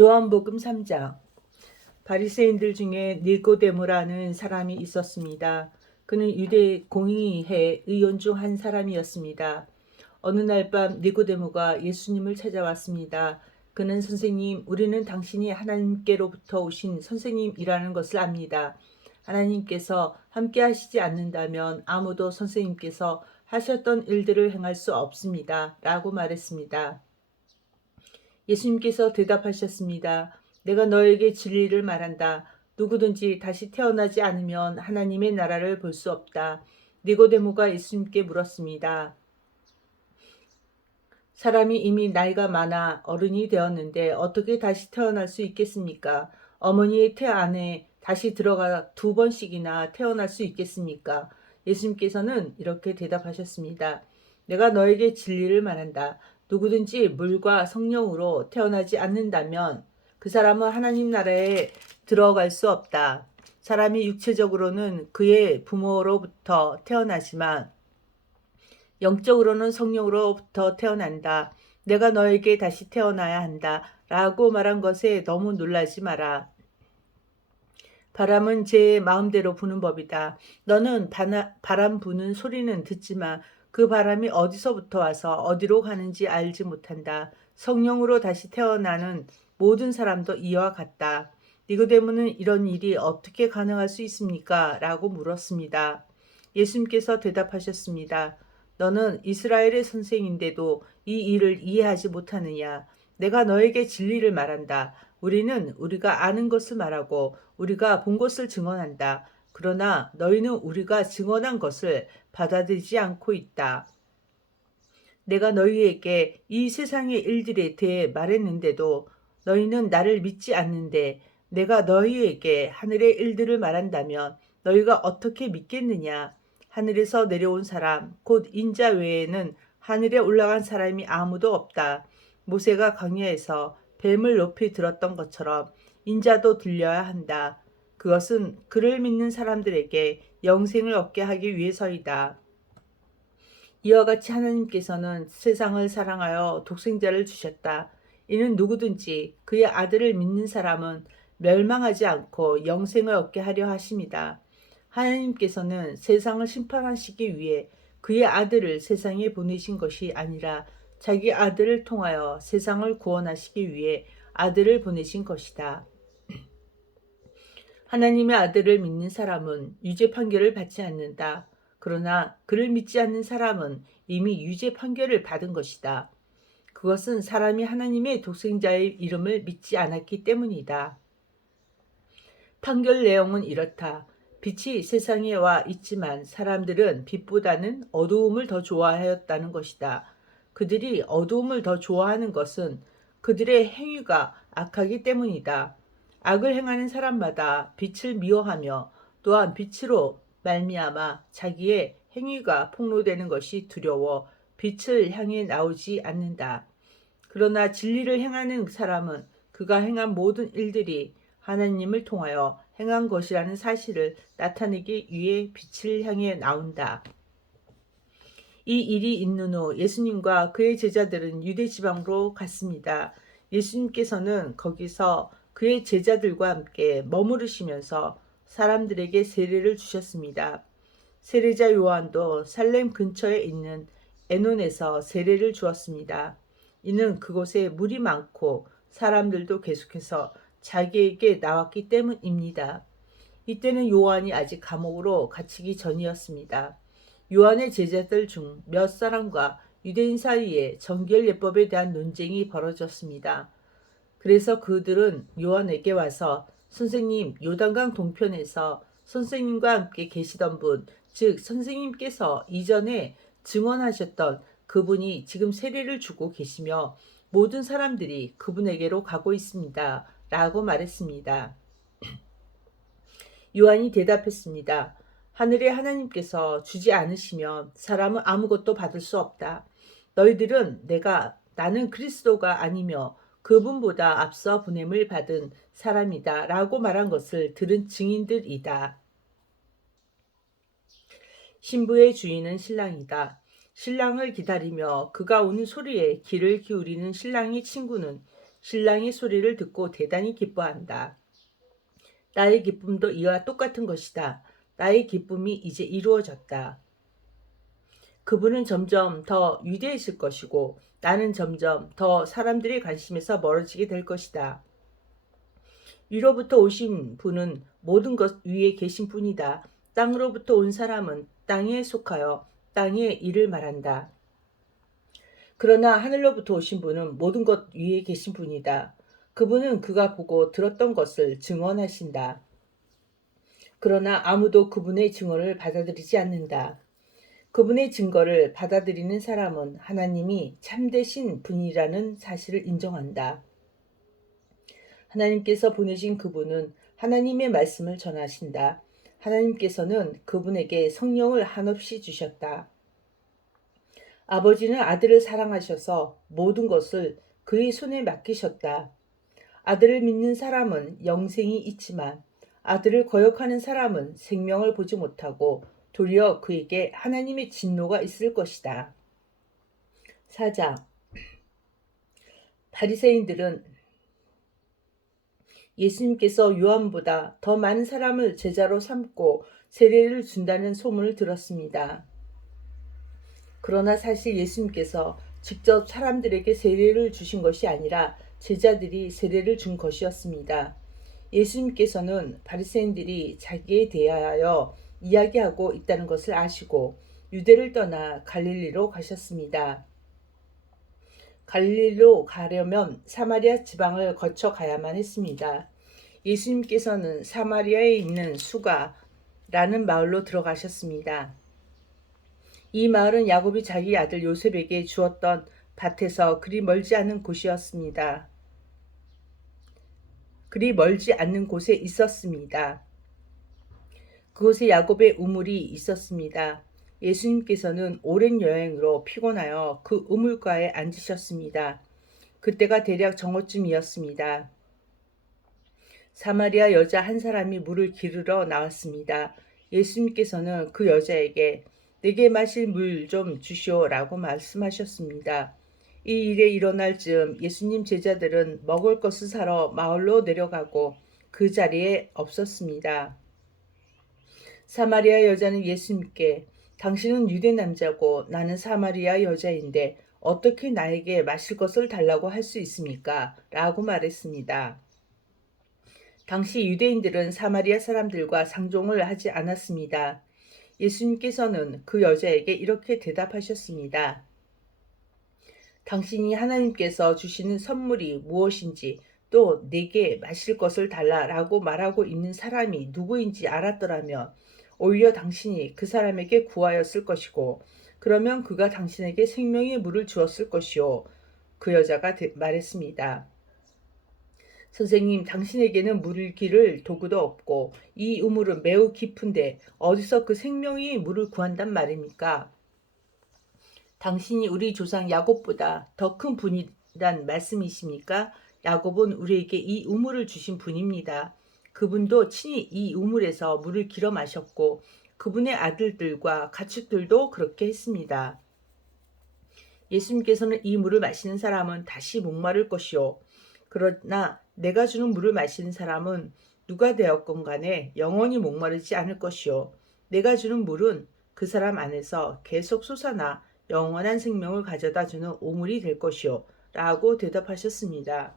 요한복음 3장. 바리새인들 중에 니고데모라는 사람이 있었습니다. 그는 유대 공의회 의원 중 한 사람이었습니다. 어느 날 밤 니고데모가 예수님을 찾아왔습니다. 그는 선생님, 우리는 당신이 하나님께로부터 오신 선생님이라는 것을 압니다. 하나님께서 함께 하시지 않는다면 아무도 선생님께서 하셨던 일들을 행할 수 없습니다. 라고 말했습니다. 예수님께서 대답하셨습니다. 내가 너에게 진리를 말한다. 누구든지 다시 태어나지 않으면 하나님의 나라를 볼 수 없다. 니고데모가 예수님께 물었습니다. 사람이 이미 나이가 많아 어른이 되었는데 어떻게 다시 태어날 수 있겠습니까? 어머니의 태 안에 다시 들어가 2번씩이나 태어날 수 있겠습니까? 예수님께서는 이렇게 대답하셨습니다. 내가 너에게 진리를 말한다. 누구든지 물과 성령으로 태어나지 않는다면 그 사람은 하나님 나라에 들어갈 수 없다. 사람이 육체적으로는 그의 부모로부터 태어나지만 영적으로는 성령으로부터 태어난다. 내가 너에게 다시 태어나야 한다. 라고 말한 것에 너무 놀라지 마라. 바람은 제 마음대로 부는 법이다. 너는 바람 부는 소리는 듣지만 그 바람이 어디서부터 와서 어디로 가는지 알지 못한다. 성령으로 다시 태어나는 모든 사람도 이와 같다. 니고데모는 이런 일이 어떻게 가능할 수 있습니까? 라고 물었습니다. 예수님께서 대답하셨습니다. 너는 이스라엘의 선생인데도 이 일을 이해하지 못하느냐? 내가 너에게 진리를 말한다. 우리는 우리가 아는 것을 말하고 우리가 본 것을 증언한다. 그러나 너희는 우리가 증언한 것을 받아들이지 않고 있다. 내가 너희에게 이 세상의 일들에 대해 말했는데도 너희는 나를 믿지 않는데 내가 너희에게 하늘의 일들을 말한다면 너희가 어떻게 믿겠느냐? 하늘에서 내려온 사람, 곧 인자 외에는 하늘에 올라간 사람이 아무도 없다. 모세가 광야에서 뱀을 높이 들었던 것처럼 인자도 들려야 한다. 그것은 그를 믿는 사람들에게 영생을 얻게 하기 위해서이다. 이와 같이 하나님께서는 세상을 사랑하여 독생자를 주셨다. 이는 누구든지 그의 아들을 믿는 사람은 멸망하지 않고 영생을 얻게 하려 하심이다. 하나님께서는 세상을 심판하시기 위해 그의 아들을 세상에 보내신 것이 아니라 자기 아들을 통하여 세상을 구원하시기 위해 아들을 보내신 것이다. 하나님의 아들을 믿는 사람은 유죄 판결을 받지 않는다. 그러나 그를 믿지 않는 사람은 이미 유죄 판결을 받은 것이다. 그것은 사람이 하나님의 독생자의 이름을 믿지 않았기 때문이다. 판결 내용은 이렇다. 빛이 세상에 와 있지만 사람들은 빛보다는 어두움을 더 좋아하였다는 것이다. 그들이 어두움을 더 좋아하는 것은 그들의 행위가 악하기 때문이다. 악을 행하는 사람마다 빛을 미워하며 또한 빛으로 말미암아 자기의 행위가 폭로되는 것이 두려워 빛을 향해 나오지 않는다. 그러나 진리를 행하는 사람은 그가 행한 모든 일들이 하나님을 통하여 행한 것이라는 사실을 나타내기 위해 빛을 향해 나온다. 이 일이 있는 후 예수님과 그의 제자들은 유대 지방으로 갔습니다. 예수님께서는 거기서 그의 제자들과 함께 머무르시면서 사람들에게 세례를 주셨습니다. 세례자 요한도 살렘 근처에 있는 에논에서 세례를 주었습니다. 이는 그곳에 물이 많고 사람들도 계속해서 자기에게 나왔기 때문입니다. 이때는 요한이 아직 감옥으로 갇히기 전이었습니다. 요한의 제자들 중 몇 사람과 유대인 사이에 정결 예법에 대한 논쟁이 벌어졌습니다. 그래서 그들은 요한에게 와서 선생님, 요단강 동편에서 선생님과 함께 계시던 분, 즉 선생님께서 이전에 증언하셨던 그분이 지금 세례를 주고 계시며 모든 사람들이 그분에게로 가고 있습니다. 라고 말했습니다. 요한이 대답했습니다. 하늘의 하나님께서 주지 않으시면 사람은 아무것도 받을 수 없다. 너희들은 나는 그리스도가 아니며 그분보다 앞서 보냄을 받은 사람이다 라고 말한 것을 들은 증인들이다. 신부의 주인은 신랑이다. 신랑을 기다리며 그가 오는 소리에 귀를 기울이는 신랑의 친구는 신랑의 소리를 듣고 대단히 기뻐한다. 나의 기쁨도 이와 똑같은 것이다. 나의 기쁨이 이제 이루어졌다. 그분은 점점 더 위대해질 것이고 나는 점점 더 사람들의 관심에서 멀어지게 될 것이다. 위로부터 오신 분은 모든 것 위에 계신 분이다. 땅으로부터 온 사람은 땅에 속하여 땅의 일을 말한다. 그러나 하늘로부터 오신 분은 모든 것 위에 계신 분이다. 그분은 그가 보고 들었던 것을 증언하신다. 그러나 아무도 그분의 증언을 받아들이지 않는다. 그분의 증거를 받아들이는 사람은 하나님이 참되신 분이라는 사실을 인정한다. 하나님께서 보내신 그분은 하나님의 말씀을 전하신다. 하나님께서는 그분에게 성령을 한없이 주셨다. 아버지는 아들을 사랑하셔서 모든 것을 그의 손에 맡기셨다. 아들을 믿는 사람은 영생이 있지만 아들을 거역하는 사람은 생명을 보지 못하고 도리어 그에게 하나님의 진노가 있을 것이다. 4장 바리새인들은 예수님께서 요한보다 더 많은 사람을 제자로 삼고 세례를 준다는 소문을 들었습니다. 그러나 사실 예수님께서 직접 사람들에게 세례를 주신 것이 아니라 제자들이 세례를 준 것이었습니다. 예수님께서는 바리새인들이 자기에 대하여 이야기하고 있다는 것을 아시고 유대를 떠나 갈릴리로 가셨습니다. 갈릴리로 가려면 사마리아 지방을 거쳐 가야만 했습니다. 예수님께서는 사마리아에 있는 수가라는 마을로 들어가셨습니다. 이 마을은 야곱이 자기 아들 요셉에게 주었던 밭에서 그리 멀지 않은 곳이었습니다. 그리 멀지 않는 곳에 있었습니다. 그곳에 야곱의 우물이 있었습니다. 예수님께서는 오랜 여행으로 피곤하여 그 우물가에 앉으셨습니다. 그때가 대략 정오쯤이었습니다. 사마리아 여자 한 사람이 물을 기르러 나왔습니다. 예수님께서는 그 여자에게 내게 마실 물 좀 주시오라고 말씀하셨습니다. 이 일에 일어날 즈음 예수님 제자들은 먹을 것을 사러 마을로 내려가고 그 자리에 없었습니다. 사마리아 여자는 예수님께 당신은 유대 남자고 나는 사마리아 여자인데 어떻게 나에게 마실 것을 달라고 할 수 있습니까? 라고 말했습니다. 당시 유대인들은 사마리아 사람들과 상종을 하지 않았습니다. 예수님께서는 그 여자에게 이렇게 대답하셨습니다. 당신이 하나님께서 주시는 선물이 무엇인지 또 내게 마실 것을 달라라고 말하고 있는 사람이 누구인지 알았더라면 오히려 당신이 그 사람에게 구하였을 것이고 그러면 그가 당신에게 생명의 물을 주었을 것이요. 그 여자가 말했습니다. 선생님, 당신에게는 물을 기를 도구도 없고 이 우물은 매우 깊은데 어디서 그 생명의 물을 구한단 말입니까? 당신이 우리 조상 야곱보다 더 큰 분이란 말씀이십니까? 야곱은 우리에게 이 우물을 주신 분입니다. 그분도 친히 이 우물에서 물을 길어 마셨고 그분의 아들들과 가축들도 그렇게 했습니다. 예수님께서는 이 물을 마시는 사람은 다시 목마를 것이요. 그러나 내가 주는 물을 마시는 사람은 누가 되었건 간에 영원히 목마르지 않을 것이요. 내가 주는 물은 그 사람 안에서 계속 솟아나 영원한 생명을 가져다 주는 오물이 될 것이요. 라고 대답하셨습니다.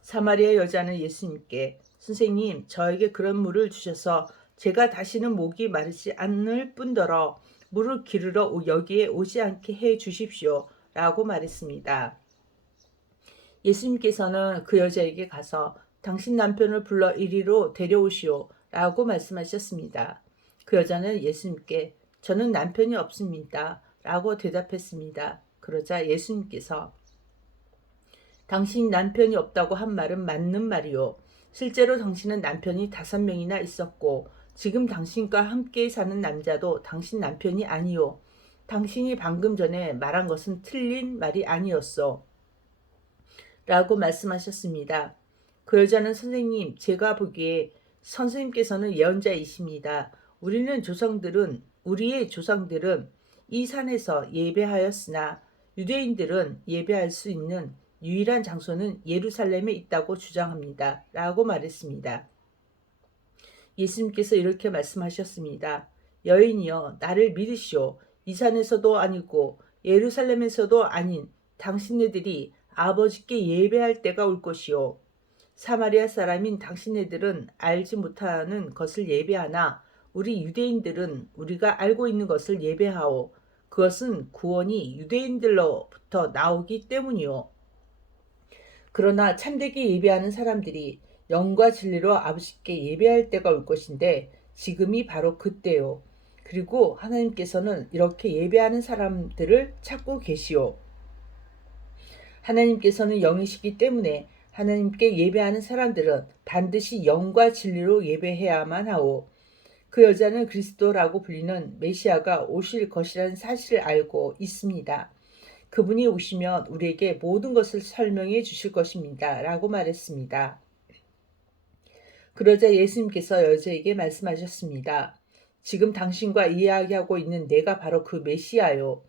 사마리아 여자는 예수님께 선생님, 저에게 그런 물을 주셔서 제가 다시는 목이 마르지 않을 뿐더러 물을 기르러 여기에 오지 않게 해 주십시오. 라고 말했습니다. 예수님께서는 그 여자에게 가서 당신 남편을 불러 이리로 데려오시오. 라고 말씀하셨습니다. 그 여자는 예수님께 저는 남편이 없습니다. 라고 대답했습니다. 그러자 예수님께서 당신 남편이 없다고 한 말은 맞는 말이요. 실제로 당신은 남편이 5명이나 있었고 지금 당신과 함께 사는 남자도 당신 남편이 아니요. 당신이 방금 전에 말한 것은 틀린 말이 아니었소. 라고 말씀하셨습니다. 그 여자는 선생님, 제가 보기에 선생님께서는 예언자이십니다. 우리의 조상들은 이 산에서 예배하였으나 유대인들은 예배할 수 있는 유일한 장소는 예루살렘에 있다고 주장합니다. 라고 말했습니다. 예수님께서 이렇게 말씀하셨습니다. 여인이여 나를 믿으시오. 이 산에서도 아니고 예루살렘에서도 아닌 당신네들이 아버지께 예배할 때가 올 것이요. 사마리아 사람인 당신네들은 알지 못하는 것을 예배하나 우리 유대인들은 우리가 알고 있는 것을 예배하오. 그것은 구원이 유대인들로부터 나오기 때문이요. 그러나 참되게 예배하는 사람들이 영과 진리로 아버지께 예배할 때가 올 것인데 지금이 바로 그때요. 그리고 하나님께서는 이렇게 예배하는 사람들을 찾고 계시오. 하나님께서는 영이시기 때문에 하나님께 예배하는 사람들은 반드시 영과 진리로 예배해야만 하오. 그 여자는 그리스도라고 불리는 메시아가 오실 것이라는 사실을 알고 있습니다. 그분이 오시면 우리에게 모든 것을 설명해 주실 것입니다. 라고 말했습니다. 그러자 예수님께서 여자에게 말씀하셨습니다. 지금 당신과 이야기하고 있는 내가 바로 그 메시아요.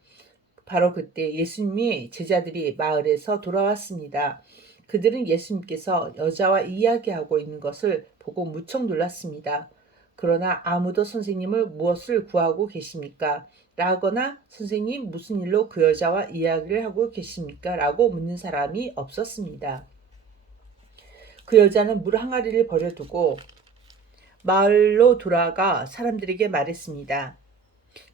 바로 그때 예수님이 제자들이 마을에서 돌아왔습니다. 그들은 예수님께서 여자와 이야기하고 있는 것을 보고 무척 놀랐습니다. 그러나 아무도 선생님을 무엇을 구하고 계십니까? 라거나 선생님 무슨 일로 그 여자와 이야기를 하고 계십니까? 라고 묻는 사람이 없었습니다. 그 여자는 물 항아리를 버려두고 마을로 돌아가 사람들에게 말했습니다.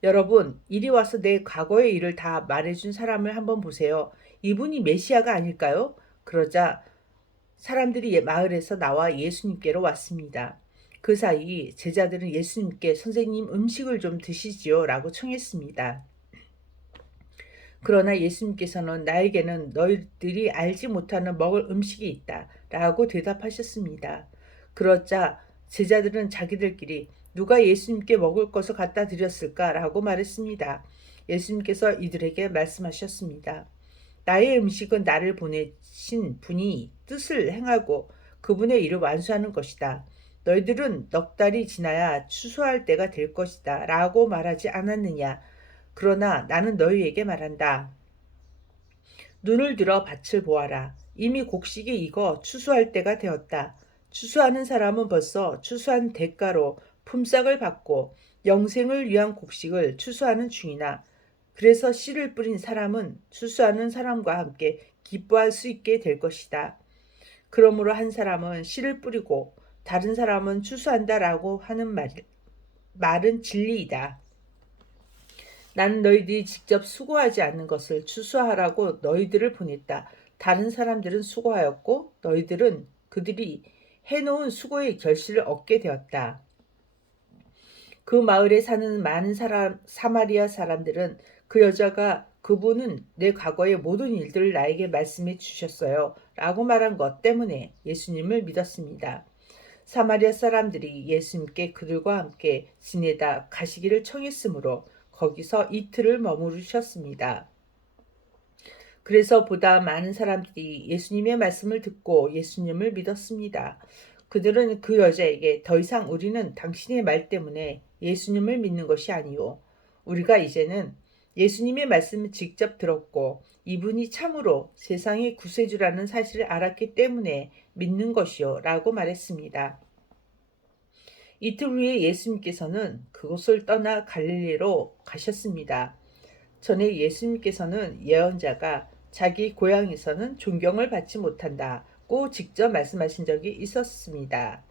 여러분, 이리 와서 내 과거의 일을 다 말해준 사람을 한번 보세요. 이분이 메시아가 아닐까요? 그러자 사람들이 마을에서 나와 예수님께로 왔습니다. 그 사이 제자들은 예수님께 선생님 음식을 좀 드시지요 라고 청했습니다. 그러나 예수님께서는 나에게는 너희들이 알지 못하는 먹을 음식이 있다 라고 대답하셨습니다. 그러자 제자들은 자기들끼리 누가 예수님께 먹을 것을 갖다 드렸을까 라고 말했습니다. 예수님께서 이들에게 말씀하셨습니다. 나의 음식은 나를 보내신 분이 뜻을 행하고 그분의 일을 완수하는 것이다. 너희들은 넉 달이 지나야 추수할 때가 될 것이다 라고 말하지 않았느냐. 그러나 나는 너희에게 말한다. 눈을 들어 밭을 보아라. 이미 곡식이 익어 추수할 때가 되었다. 추수하는 사람은 벌써 추수한 대가로 품삯을 받고 영생을 위한 곡식을 추수하는 중이나 그래서 씨를 뿌린 사람은 추수하는 사람과 함께 기뻐할 수 있게 될 것이다. 그러므로 한 사람은 씨를 뿌리고 다른 사람은 추수한다라고 하는 말은 진리이다. 나는 너희들이 직접 수고하지 않는 것을 추수하라고 너희들을 보냈다. 다른 사람들은 수고하였고 너희들은 그들이 해놓은 수고의 결실을 얻게 되었다. 그 마을에 사는 많은 사마리아 사람들은 그 여자가 그분은 내 과거의 모든 일들을 나에게 말씀해 주셨어요. 라고 말한 것 때문에 예수님을 믿었습니다. 사마리아 사람들이 예수님께 그들과 함께 지내다 가시기를 청했으므로 거기서 이틀을 머무르셨습니다. 그래서 보다 많은 사람들이 예수님의 말씀을 듣고 예수님을 믿었습니다. 그들은 그 여자에게 더 이상 우리는 당신의 말 때문에 예수님을 믿는 것이 아니요. 우리가 이제는 예수님의 말씀을 직접 들었고 이분이 참으로 세상의 구세주라는 사실을 알았기 때문에 믿는 것이요. 라고 말했습니다. 이틀 후에 예수님께서는 그곳을 떠나 갈릴리로 가셨습니다. 전에 예수님께서는 예언자가 자기 고향에서는 존경을 받지 못한다고 직접 말씀하신 적이 있었습니다.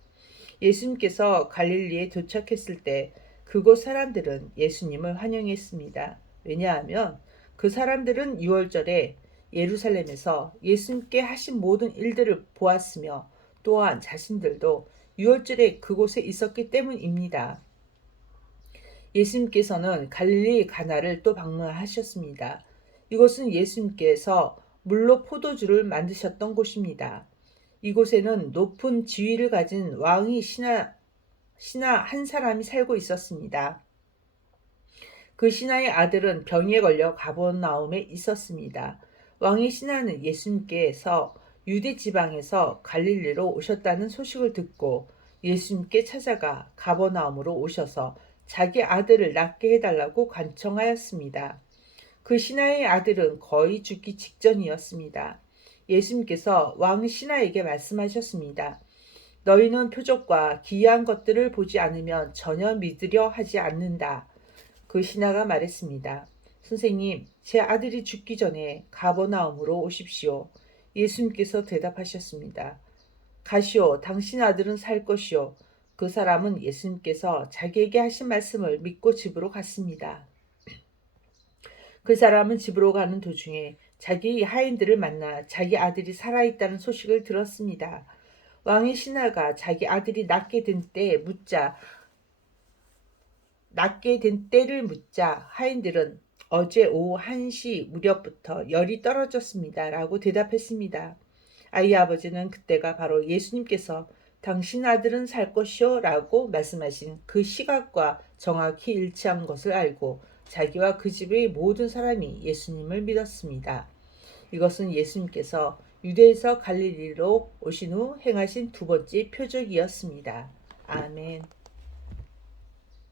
예수님께서 갈릴리에 도착했을 때 그곳 사람들은 예수님을 환영했습니다. 왜냐하면 그 사람들은 유월절에 예루살렘에서 예수님께 하신 모든 일들을 보았으며 또한 자신들도 유월절에 그곳에 있었기 때문입니다. 예수님께서는 갈릴리 가나를 또 방문하셨습니다. 이곳은 예수님께서 물로 포도주를 만드셨던 곳입니다. 이곳에는 높은 지위를 가진 왕이 신하 한 사람이 살고 있었습니다. 그 신하의 아들은 병에 걸려 가버나움에 있었습니다. 왕의 신하는 예수님께서 유대 지방에서 갈릴리로 오셨다는 소식을 듣고 예수님께 찾아가 가버나움으로 오셔서 자기 아들을 낫게 해달라고 간청하였습니다. 그 신하의 아들은 거의 죽기 직전이었습니다. 예수님께서 왕 신하에게 말씀하셨습니다. 너희는 표적과 기이한 것들을 보지 않으면 전혀 믿으려 하지 않는다. 그 신하가 말했습니다. 선생님, 제 아들이 죽기 전에 가버나움으로 오십시오. 예수님께서 대답하셨습니다. 가시오, 당신 아들은 살 것이요. 그 사람은 예수님께서 자기에게 하신 말씀을 믿고 집으로 갔습니다. 그 사람은 집으로 가는 도중에 자기 하인들을 만나 자기 아들이 살아있다는 소식을 들었습니다. 왕의 신하가 자기 아들이 낫게 된 때를 묻자 하인들은 어제 오후 1시 무렵부터 열이 떨어졌습니다. 라고 대답했습니다. 아이 아버지는 그때가 바로 예수님께서 당신 아들은 살 것이요 라고 말씀하신 그 시각과 정확히 일치한 것을 알고 자기와 그 집의 모든 사람이 예수님을 믿었습니다. 이것은 예수님께서 유대에서 갈릴리로 오신 후 행하신 두 번째 표적이었습니다. 아멘.